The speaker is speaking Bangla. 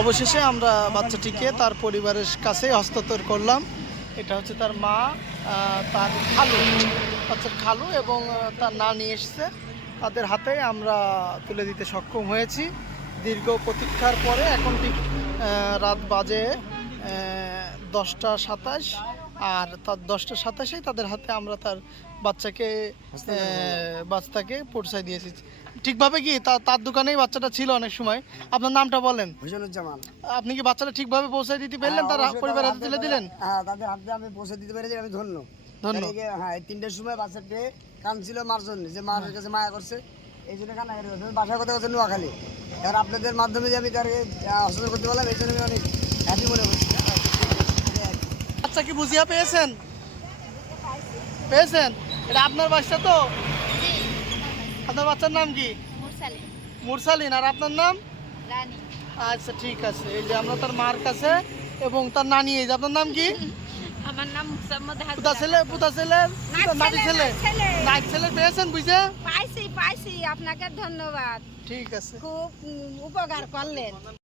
অবশেষে আমরা বাচ্চাটিকে তার পরিবারের কাছে হস্তান্তর করলাম। এটা হচ্ছে তার মা তার খালু। বাচ্চার খালু এবং তার নানি এসছে। তাদের হাতে আমরা তুলে দিতে সক্ষম হয়েছি। দীর্ঘ প্রতীক্ষার পরে এখন ঠিক রাত বাজে দশটা সাতাশ। আর তার দশটা সাতাশেই তাদের হাতে আমরা তার বাচ্চাকে বাচ্চাকে পৌঁছায় দিয়েছি। ঠিকভাবে কি তার তার দোকানেই বাচ্চাটা ছিল অনেক সময়? আপনার নামটা বলেন। হুসেনুজ্জামান আপনি কি বাচ্চাটা ঠিকভাবে পৌঁছায় দিতে পারলেন তার হ্যাঁ, পরিবার হাতে তুলে দিলেন? হ্যাঁ তাদের হাতে আমি পৌঁছে দিতে পেরেছি আমি ধন্য। ধন্য। হ্যাঁ এই তিনটের সময় বাচ্চাটি কাঁদছিল মার জন্য যে মার কাছে মায়া করছে। এই জন্য কান্না করে বাসার কথা কথা নোয়াখালী। এবার আপনাদের মাধ্যমে যে আমি তাকে হস্তান্তর করতে পারলাম এই জন্য আমি অনেক হ্যাপি মনে করছি। বাচ্চা কি বুঝিয়া পেয়েছেন? পেয়েছেন? এটা আপনার বাচ্চা তো? আপনার বাচ্চার নাম কি? মুরসালিন। আর আপনার নাম? আচ্ছা ঠিক আছে। এই যে আমরা তার মার কাছে এবং তার নানি এই যে আপনার নাম কি? আমার নাম মুসাম্মদ পুতা ছেলে পুতা ছেলে নাতি ছেলে ছেলে। ছেলে। পেয়েছেন বুঝে? পাইছি পাইছি। আপনাকে ধন্যবাদ। ঠিক আছে। খুব উপকার করলেন।